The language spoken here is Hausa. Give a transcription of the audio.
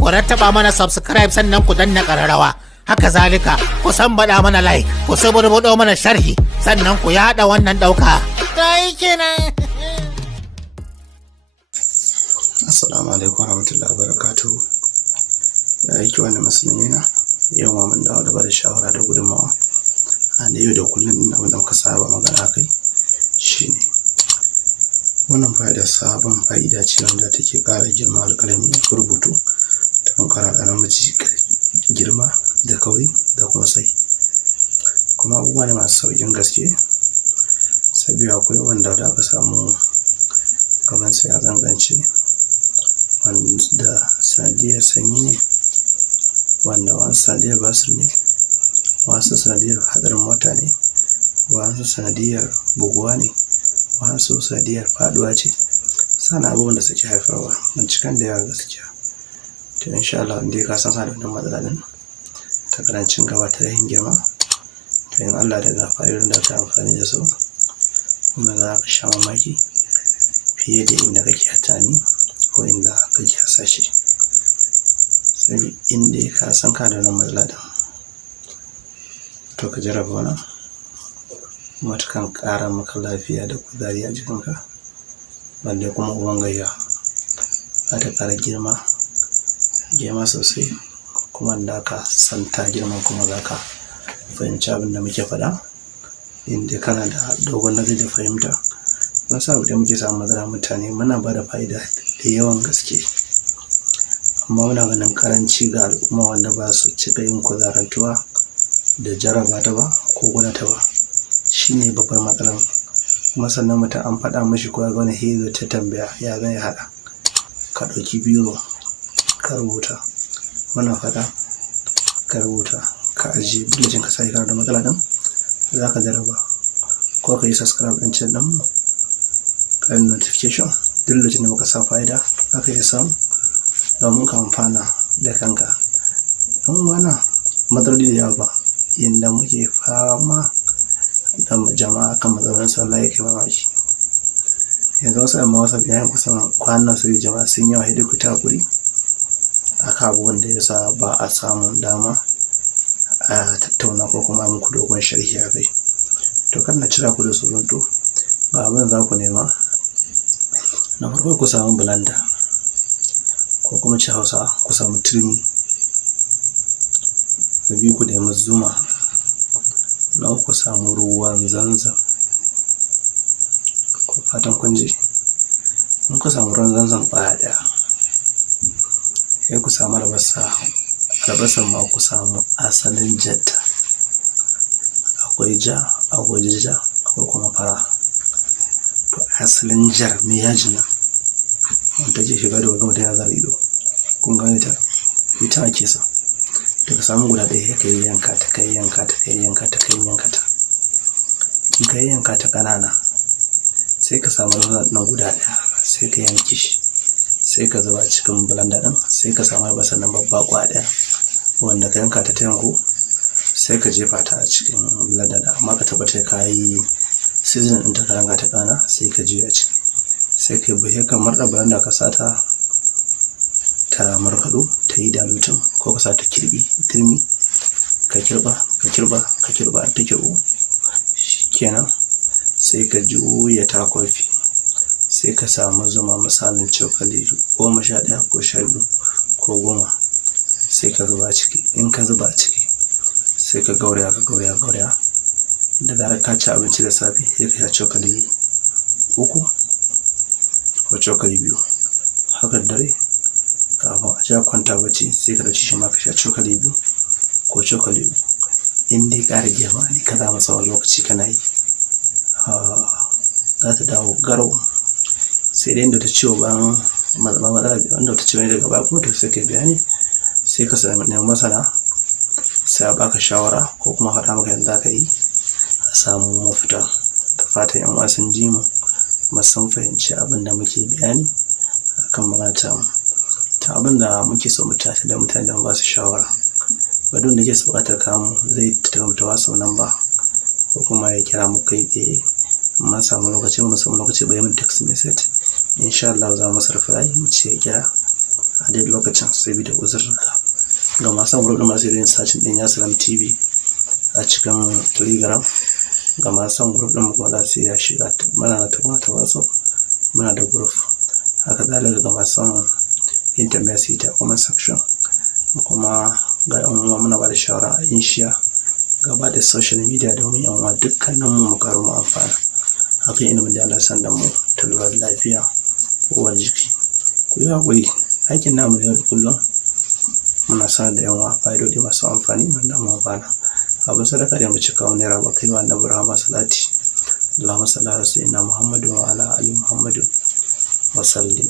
ku rattaba mana subscribe sannan ku danna ƙararrawa. Haka zalika ku baɗa mana like, ku suburbuɗo mana sharhi sannan ku yaɗa wannan ɗauka. Ta yi kenan. Assalamu alaikum warahmatullahi wabarakatuh. Ya yi wani musulmi na yau ma mun dawo da bada shawara da gudunmawa a da yau da kullum din abin da muka saba magana kai shine wannan sabon fa'ida ce wanda take ƙara girma alƙalami a rubutu ta kan ƙara da namiji girma da kauri da kuma sai kuma abubuwa ne masu sauƙin gaske saboda akwai wanda da aka samu gaban sai ya gangance wanda sanadiyar sanyi ne, wanda wasu sanadiyar basir ne, wasu sanadiyar hadarin mota ne, wasu sanadiyar buguwa ne, wasu sanadiyar faduwa ce. Sana abubuwan da suke haifarwa binciken da yawa gaskiya. To insha Allah in dai ka san da wannan matsala din ta karancin gaba ta yin girma, to in Allah da gafarin da ka amfani da su kuma za ka sha mamaki fiye da inda kake hatani ko inda kake hasashe. Sai in dai ka san ka da wannan matsala din to ka jarraba wannan matukan ƙara maka lafiya da kuzari a jikinka, balle kuma uban gayya za ta ƙara girma sosai, kuma da ka san ta girma kuma za ka fahimci abin da muke faɗa inda kana da dogon nazari da fahimta. Wasu abu da muke samun matsala mutane muna ba da fa'ida da yawan gaske amma muna ganin karanci ga al'umma wanda ba su cika yin kuzarantuwa da jarraba ta ba ko gwada ta ba, shine babbar matsalar. Kuma sannan mutum an faɗa mashi ko ya ga wani hizo ta tambaya ya zai haɗa, ka ɗauki biro ka rubuta muna faɗa ka rubuta ka ajiye duk ka sai kana da matsala din za ka jarraba ko ka yi subscribe ɗin channel mu ka yi notification duk lokacin da muka sa fa'ida aka yi samu domin ka amfana da kanka. Yan uwana matsaloli da yawa inda muke fama da jama'a kan matsalolin sallah yake mamaki. Yanzu wasu amma wasu yayin kusan kwanan su jama'a sun yawa hidu ku takuri akan abubuwan da yasa ba a samun dama a tattauna ko kuma muku dogon sharhi a kai. To kan na cira ku da surutu ga abin za ku nema. Na farko ku samu blender ko kuma ci Hausa ku samu turmi, na biyu ku nemi zuma, na uku ku samu ruwan zanzam. Ko fatan kun ji. In ku samu ruwan zanzam ƙwaya ɗaya sai ku samu albasa ma ku samu asalin jatta, akwai ja akwai jija akwai kuma fara. To asalin jar me yaji nan wanda ke shiga da gama da ya zara ido, kun gane ta ita ake so. To ka samu guda ɗaya ka yi yanka ta kai yanka ta kai yanka ta kai yanka ta. In ka yanka ta ƙanana sai ka samu nan guda ɗaya sai ka yanke shi sai ka zuba cikin blender ɗin, sai ka samu albasa nan babba ƙwaya ɗaya wanda ka yanka ta yanku sai ka jefa ta a cikin blender ɗin, amma ka tabbatar ka yi seasoning ɗin ta ka yanka ta ƙana sai ka juya ciki sai ka buhe ka marɗa blender ka sa ta markaɗo ta yi diluting ko ka sa ta turmi ka kirɓa ta kirɓu kenan sai ka juya ta kofi sai ka samu zuma misalin cokali 11 ko 12 ko 10 sai ka zuba ciki. In ka zuba ciki sai ka gauraya da zarar ka ci abinci da safe sai ka sha cokali 3 ko cokali 2. haka dare kafin a ja kwanta bacci sai ka dauki shi ma ka sha cokali 2 ko cokali 3. in dai ƙara girma ne ka zama tsawon lokaci kana yi za ta dawo garau. sai dai inda ta ciwo bayan matsala wanda ta ciwo ne daga baya kuma to sai ka bayani sai ka sami masana sai a baka shawara ko kuma faɗa maka yadda za ka yi a samu mafita. Da fatan yan wasan ji mu sun fahimci abin da muke bayani akan magana ta abin da muke so mu tashi da mutane da ba su shawara. Badun da ke buƙatar kamu zai tattauna wasu nan ba ko kuma ya kira mu kai tsaye. Mun samu lokaci bai mun text message insha Allah za mu sarfa mu ce kira a dai lokacin saboda uzurruka. Ga masu group din masu yin sacin din Yaslam TV a cikin Telegram, ga masu group din kuma za su iya shiga. Muna da ta WhatsApp, muna da group. Haka zalika ga masu internet ta comment section, kuma ga yan uwa muna ba da shawara a yin share gaba da social media domin yan uwa dukkanin mu karu mu amfana. Haka ilimin da Allah san da mu ta lura lafiya uwar jiki. Ku yi hakuri, aikin namu ne da kullum muna sanar da yan uwa fa'idodi masu amfani wanda mu amfana. Abin sadaka da mu cika wani raba kai wa annabi rahama salati. Allahumma salli ala sayyidina Muhammadu wa ala ali Muhammadu wa sallim.